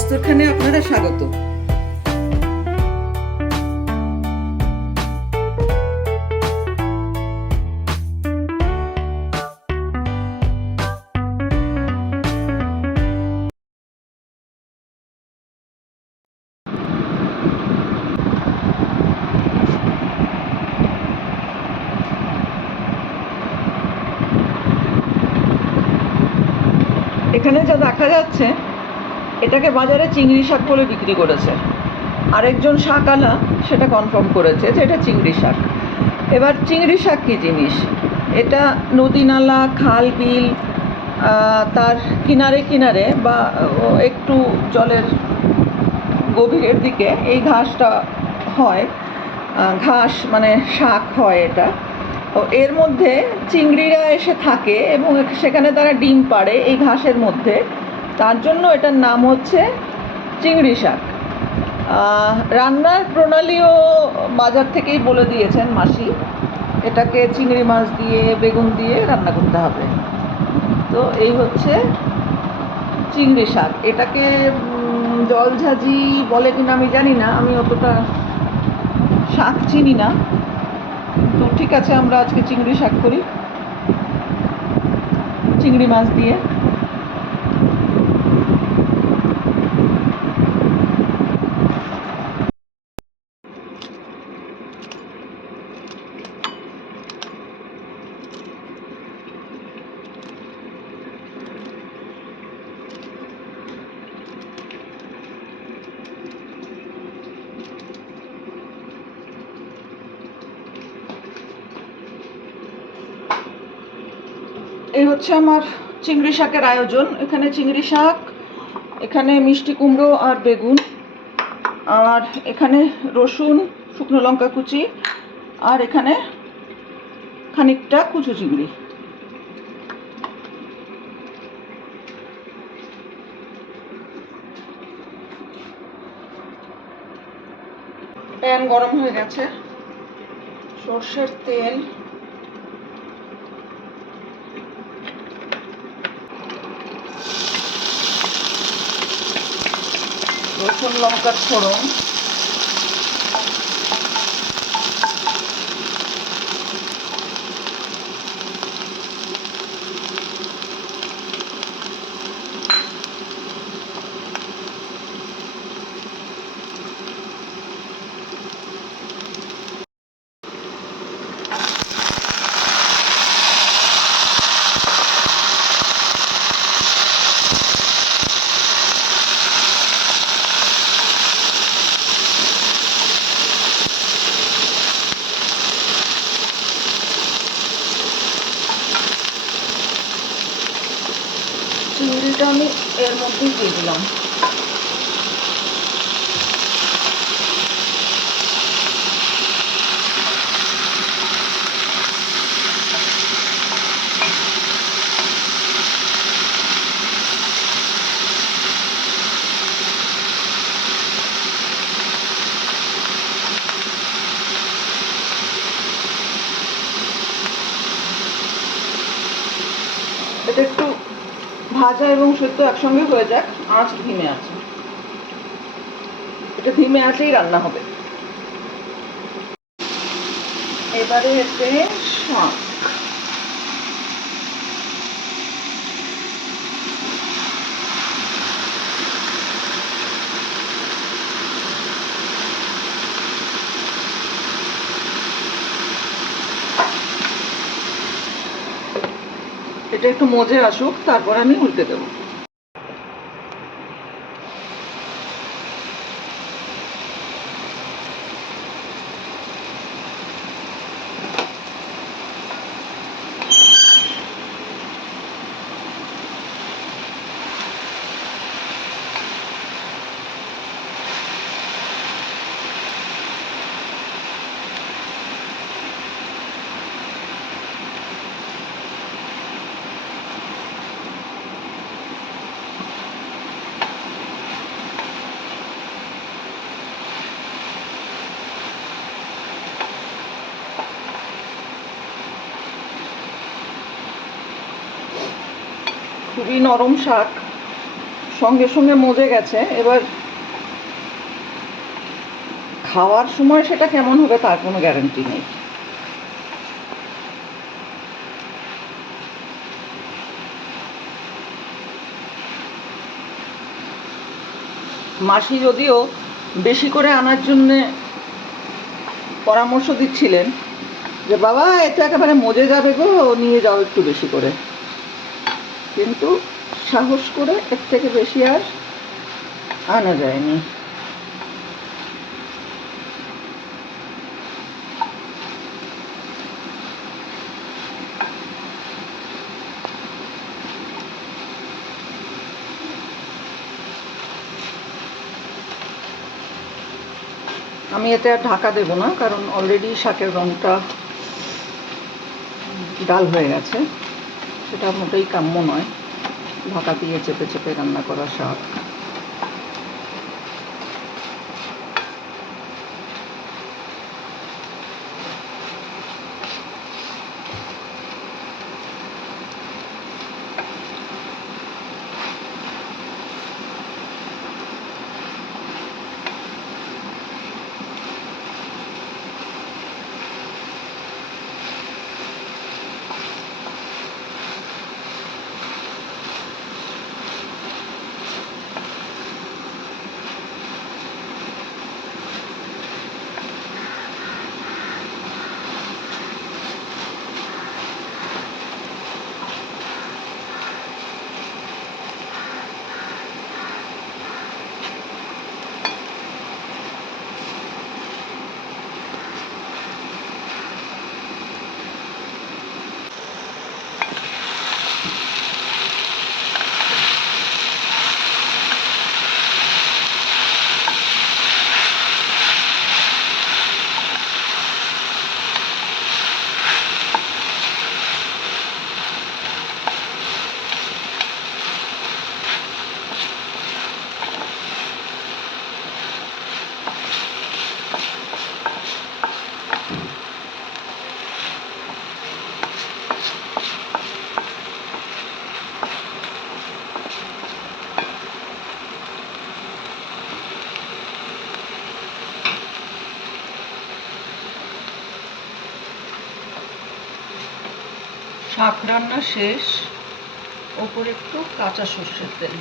দস্তরখানে আপনাদের স্বাগত। এখানে যা দেখা যাচ্ছে এটাকে বাজারে চিংড়ি শাক বলে বিক্রি করেছে। আরেকজন শাকওয়ালা সেটা কনফার্ম করেছে যে এটা চিংড়ি শাক। এবার চিংড়ি শাক কী জিনিস? এটা নদী নালা, খাল, বিল, তার কিনারে কিনারে বা একটু জলের গভীরের দিকে এই ঘাসটা হয়। ঘাস মানে শাক হয় এটা। এর মধ্যে চিংড়িরা এসে থাকে এবং সেখানে তারা ডিম পাড়ে এই ঘাসের মধ্যে। তার জন্য এটার নাম হচ্ছে চিংড়ি শাক। রান্নার প্রণালীও বাজার থেকেই বলে দিয়েছেন মাসি। এটাকে চিংড়ি মাছ দিয়ে, বেগুন দিয়ে রান্না করতে হবে। তো এই হচ্ছে চিংড়ি শাক। এটাকে জলঝাঁঝি বলে কিনা আমি জানি না, আমি অতটা শাক চিনি না। তো ঠিক আছে, আমরা আজকে চিংড়ি শাক করি চিংড়ি মাছ দিয়ে। এই হচ্ছে আমার চিংড়ি শাকের আয়োজন। এখানে চিংড়ি শাক, এখানে মিষ্টি কুমড়ো আর বেগুন, আর এখানে রসুন, শুকনো লঙ্কা কুচি, আর এখানে খানিকটা কুচো চিংড়ি। প্যান গরম হয়ে গেছে, সর্ষের তেল, রসুন লঙ্কার ফোড়ন, চিংড়িটা আমি এর মধ্যেই দিয়ে দিলাম। এটা একটু ভাজা এবং সেদ্ধ একসঙ্গে হয়ে যাক, আঁচ ধিমে আছে। এটা ধিমে আঁচেই রান্না হবে। এবারে এতে শাক, এটা একটু মজে আসুক, তারপর আমি উল্টে দেবো। খুবই নরম শাক, সঙ্গে সঙ্গে মজে গেছে। এবার খাওয়ার সময় সেটা কেমন হবে তার কোনো গ্যারান্টি নেই। মাসি যদিও বেশি করে আনার জন্যে পরামর্শ দিচ্ছিলেন যে বাবা এটা একেবারে মজে যাবে গো, নিয়ে যাও একটু বেশি করে, কিন্তু সাহস করে এর থেকে বেশি আর আনা যায়নি। আমি এতে আর ঢাকা দেবো না, কারণ অলরেডি শাকের রঙটা ডাল হয়ে গেছে, সেটা মোটেই কাম্য নয় ঢাকা দিয়ে চেপে চেপে রান্না করা শাক। শাক রান্না শেষ, ওপরে একটু কাঁচা সর্ষের তেল।